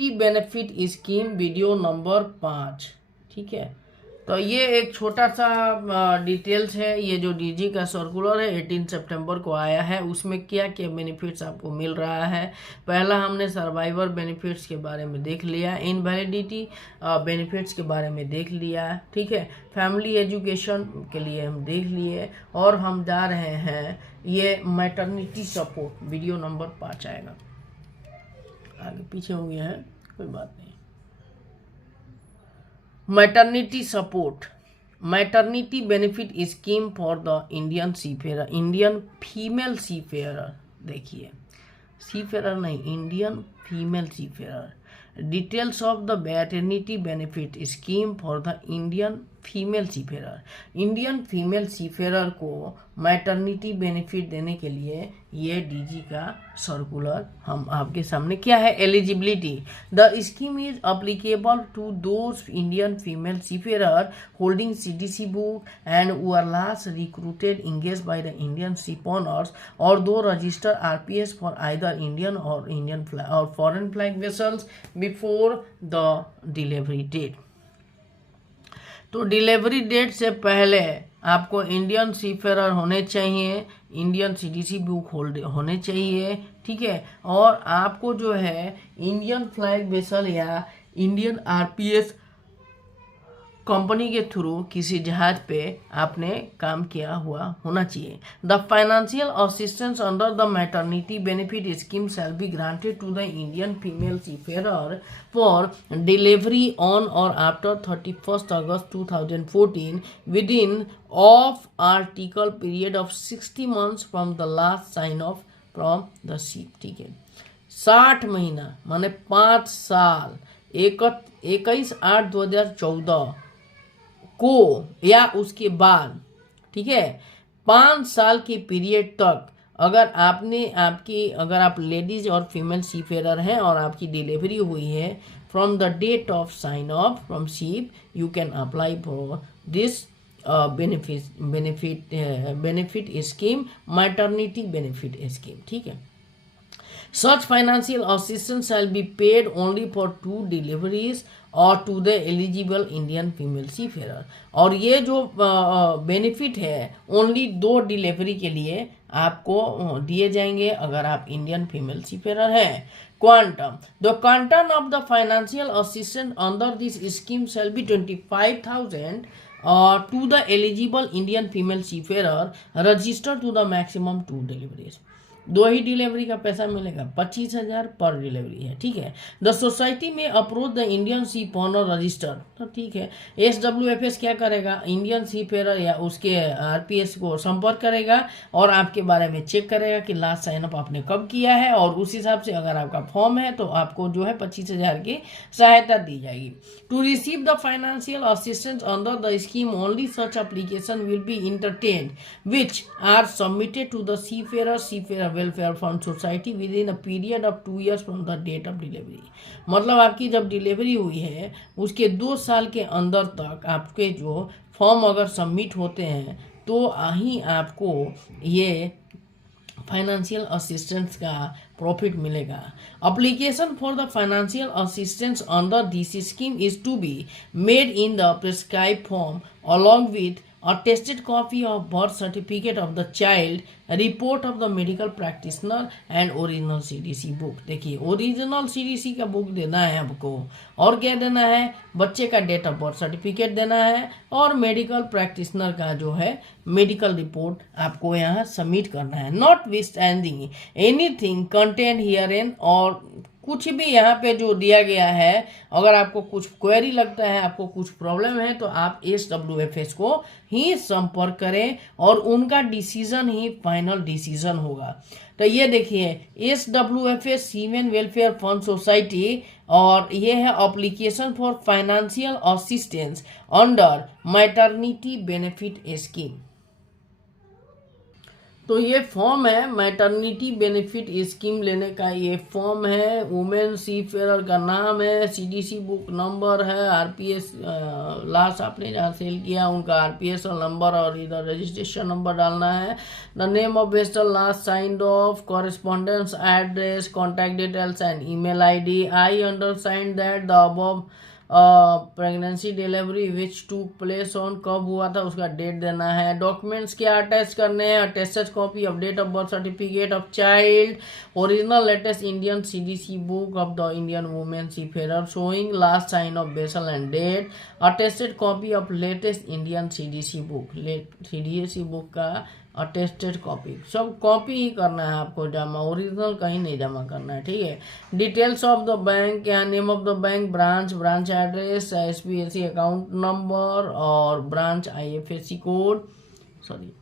Maternity benefit scheme video number 5। ठीक है, तो ये एक छोटा सा डिटेल्स है। ये जो डीजी का सर्कुलर है 18 सितंबर को आया है, उसमें क्या क्या बेनिफिट्स आपको मिल रहा है। पहला हमने सर्वाइवर बेनिफिट्स के बारे में देख लिया, इनवैलिडिटी बेनिफिट्स के बारे में देख लिया। ठीक है, फैमिली एजुकेशन के लिए हम देख लिए, और हम जा रहे हैं ये मैटरनिटी सपोर्ट वीडियो नंबर 5 आएगा। आगे पीछे हो गया है, कोई बात नहीं। Maternity support, maternity benefit scheme for the Indian seafarer, Indian female seafarer. देखिए, सीफेयर नहीं, Indian female seafarer. Details of the maternity benefit scheme for the Indian female seafarer. Indian female seafarer को मैटरनिटी बेनिफिट देने के लिए ये DG का circular हम आपके सामने क्या है। Eligibility, the scheme is applicable to those Indian female seafarer holding CDC book and who are last recruited engaged by the Indian ship owners or though register RPS for either Indian or foreign flag vessels before the delivery date। तो delivery date से पहले आपको Indian seafarer होने चाहिए, Indian CDC book hold होने चाहिए। ठीक है, और आपको जो है इंडियन फ्लैग वेसल या इंडियन आरपीएस कंपनी के थ्रू किसी जहाज पे आपने काम किया हुआ होना चाहिए। The financial assistance under the maternity benefit scheme shall be granted to the Indian female seafarer for delivery on or after 31 August 2014 within of article period of 60 months from the last sign off from the ship. ठीक है, 60 महीना माने 5 साल 21/8/2014 को या उसके बाद, ठीक है, 5 साल के पीरियड तक अगर अगर आप लेडीज और फीमेल सीफेयर हैं और आपकी डिलीवरी हुई है from the date of sign off from ship, you can apply for this benefit scheme, maternity benefit scheme. ठीक है, such financial assistance shall be paid only for 2 deliveries or to the eligible Indian female seafarer। और ये जो benefit है only 2 delivery के लिए आपको दिए जाएंगे अगर आप इंडियन फीमेल सीफेयर हैं। Quantum, the quantum of the financial assistance under this scheme shall B 25,000 to the eligible Indian female seafarer registered to the maximum 2 deliveries। 2 he delivery का पैसा मिलेगा, 25,000 पर डिलीवरी है। ठीक है, द सोसाइटी में approach the Indian ship owner register. तो ठीक है, SWFS क्या करेगा, इंडियन सीफेयर या उसके आरपीएस को संपर्क करेगा और आपके बारे में चेक करेगा कि लास्ट साइन अप आपने कब किया है, और उस हिसाब से अगर आपका फॉर्म है तो आपको जो है 25,000 की सहायता दी जाएगी। To receive the financial assistance under the scheme only such application will be entertained which are submitted to the seafarer welfare fund society within a period of 2 years from the date of delivery. मतलब आपकी जब delivery हुई है उसके 2 साल के अंदर तक आपके जो फॉर्म अगर सबमिट होते हैं तो ही आपको ये फाइनेंशियल असिस्टेंस का प्रॉफिट मिलेगा। Application for the financial assistance under this scheme is to be made in the prescribe form along with attested copy of birth certificate of the child, report of the medical practitioner and original CDC book। देखिए, original CDC का book देना है आपको, और क्या देना है, बच्चे का डेट ऑफ बर्थ सर्टिफिकेट देना है, और मेडिकल प्रैक्टिशनर का जो है मेडिकल रिपोर्ट आपको यहाँ सबमिट करना है। नॉट विथस्टैंडिंग एनीथिंग कंटेंट हियरइन, और कुछ भी यहाँ पे जो दिया गया है, अगर आपको कुछ क्वेरी लगता है, आपको कुछ प्रॉब्लम है, तो आप SWFS को ही संपर्क करें और उनका डिसीजन ही फाइनल डिसीजन होगा। तो ये देखिए, SWFS सीमेन वेलफेयर फंड सोसाइटी, और ये है application for financial assistance under maternity benefit scheme. तो ये फॉर्म है मैटरनिटी बेनिफिट स्कीम लेने का, ये फॉर्म है, वुमेन सीफेयर का नाम है, सीडीसी बुक नंबर है, आरपीएस लास्ट आपने जहाँ सेल किया उनका आरपीएस नंबर और इधर रजिस्ट्रेशन नंबर डालना है। The name of vessel last signed of, correspondence address, contact details and email ID. I understand that the above pregnancy delivery विच टूक प्लेस ऑन, कब हुआ था उसका डेट देना है। डॉक्यूमेंट्स क्या अटैच करने हैं, attested copy of date of birth certificate of child, original latest Indian CDC book of the Indian women seafarer showing last sign off vessel and date, attested copy of latest Indian CDC book, CDC book का attested copy, सब copy ही करना है आपको जमा, original कहीं नहीं जमा करना है, ठीक है। डिटेल्स ऑफ द बैंक, क्या name of the bank, branch, branch address, SPSC account number और branch IFSC code, sorry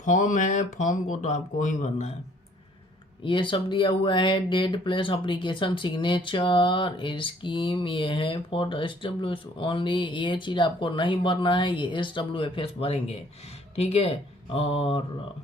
form है, फॉर्म को तो आपको ही भरना है। ये सब दिया हुआ है, date, place, application, signature, scheme, ये है फॉर SWF ओनली, ये चीज़ आपको नहीं भरना है, ये SWFS भरेंगे, ठीक है। और